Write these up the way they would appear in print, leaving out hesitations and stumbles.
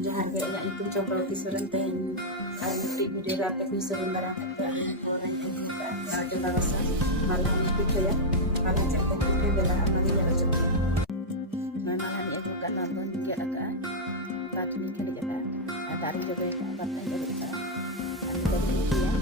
Jahan kayaknya itu coba diserentahin karena ibu dirapet diserentahin orang yang buka ada rasa malah itu ya malah cepat itu adalah amalnya cepat malah ya bukan nonton juga kan batu ini kan juga ada hari juga yang batang dari kita ada dari itu ya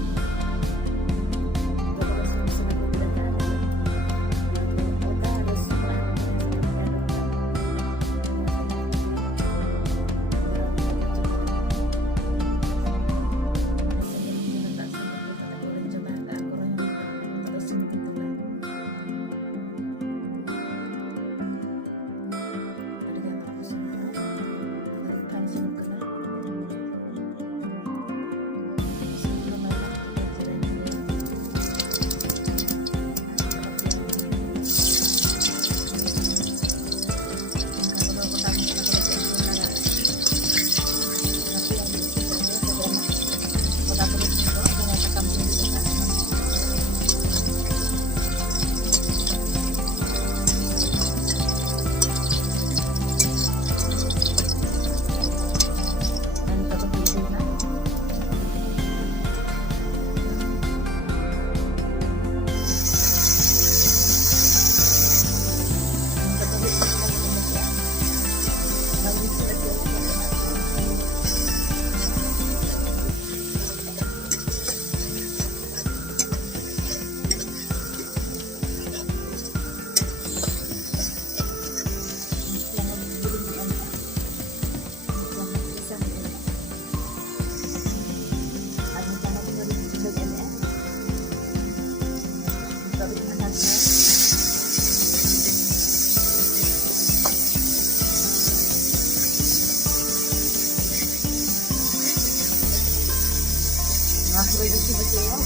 itu betul ya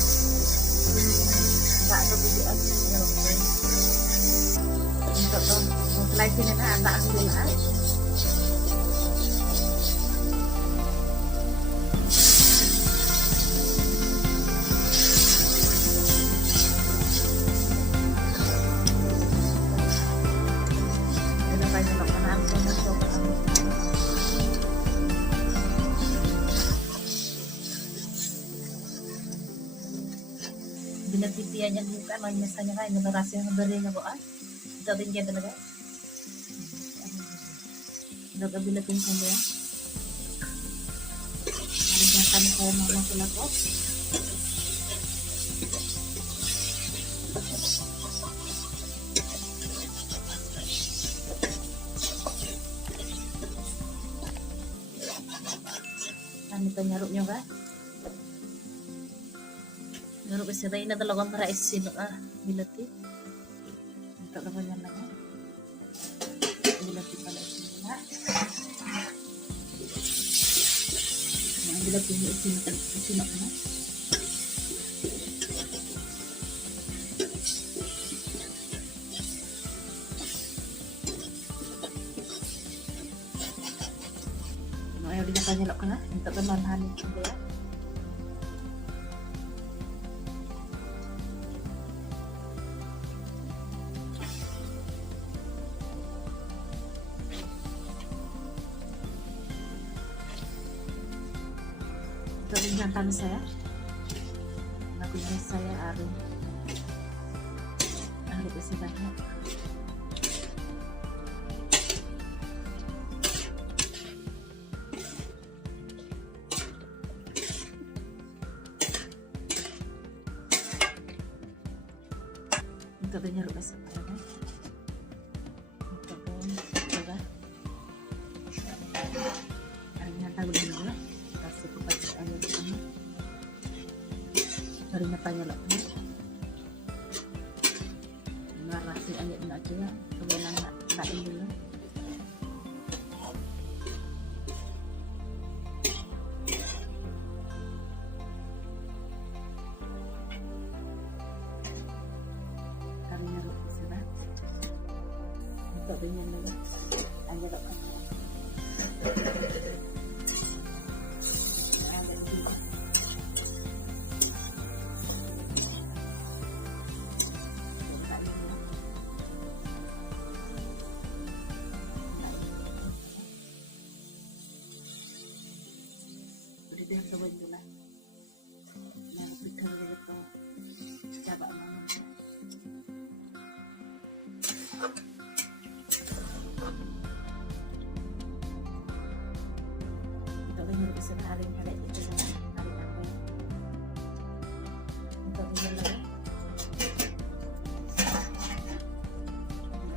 nggak ada bujuan untuk lagi nih anak sekolah ada banyak makanan bila titiannya bukan misalnya kan generasi yang beri na buat dari dia talaga daga bila pinsan dia hari kan saya mama sila ko ano ito nyaruk nyo ka Garo kasi tayo na talagang marais sino bilati. Ito naman yan lang. Bilati pala ito nila. Ang bilati mo sino na. Ayaw din na kanyalok ka na. Ito naman hanin ko ya. Ringan saya lakukan saya hari itu banyak untuk nyaruk sekarang untuk coba harinya tahu dulu kasih kepada ayah kamu hari tanya lah marah si ayah nak aja kebetulan nak dulu harinya sudah untuk dengan dulu ayah tak sana aring helet itu sana aring apa ya untuk minyak lagi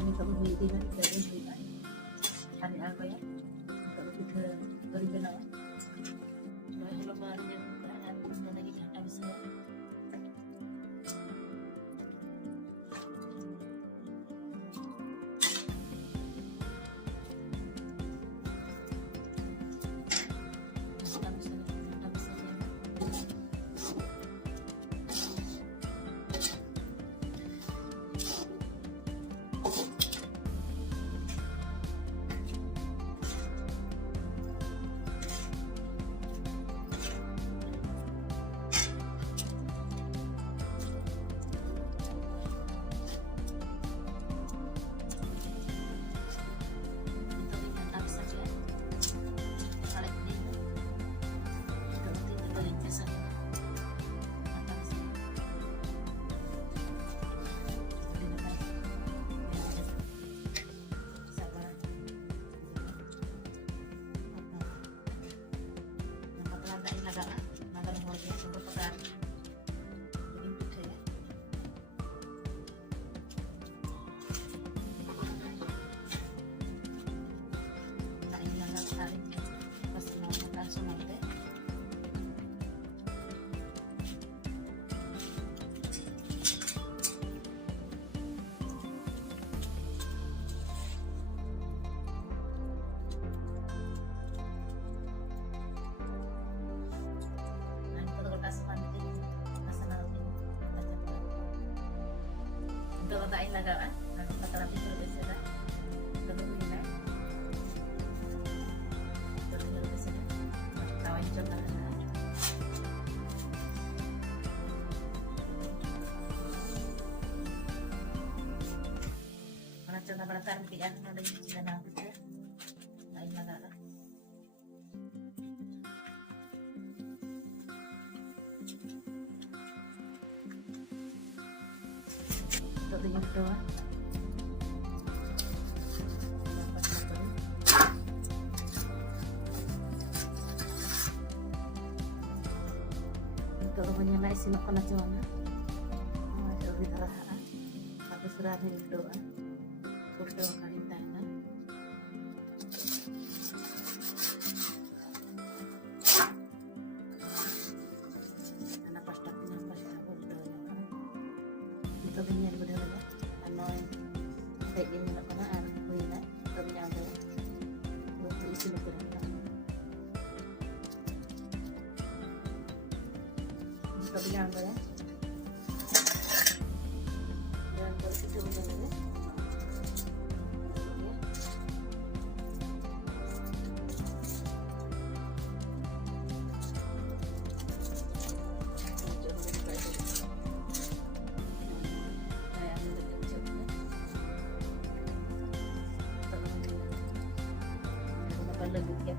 ini kamu beli di mana dari beli aring apa ya untuk kita beri kenal lemari yang keadaan untuk lagi kata besar Tayin lagaan, nakalapit sa lubid sila. Gagawin nila. Gagawin nila sila. Tawain dyan na na. Mana dyan na balatar, bigyan na lang sila na ako sila. Tayin lagaan. Ito din yung doa. Ito naman yung naisinok ko na dyan. Ito rin arahaan. Tapos rami yung doa. Doa karintahan. Napastak pinapastak ko doa. Ito din yan benar ya. Ano kayak gini na panaan. Kuya na. Ito din yan doa. Ito isinok ko na. Ito din yan doa. Yan doa ito din yan doa. Lebih ya.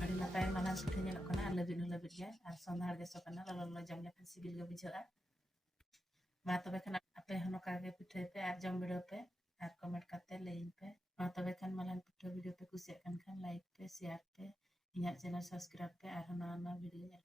Ada na tayo manan sudah nyelok kena lebih ya. Arson harga sokana lalu jamnya kan sibil ga bijara. Ma tobe kan ape hono kage pithe pe ar jam video pe ar comment kate lain pe. Ma tobe kan malan pitho video pe kusiakan kan like pe share pe. Inyak channel subscribe pe ar hono video nyel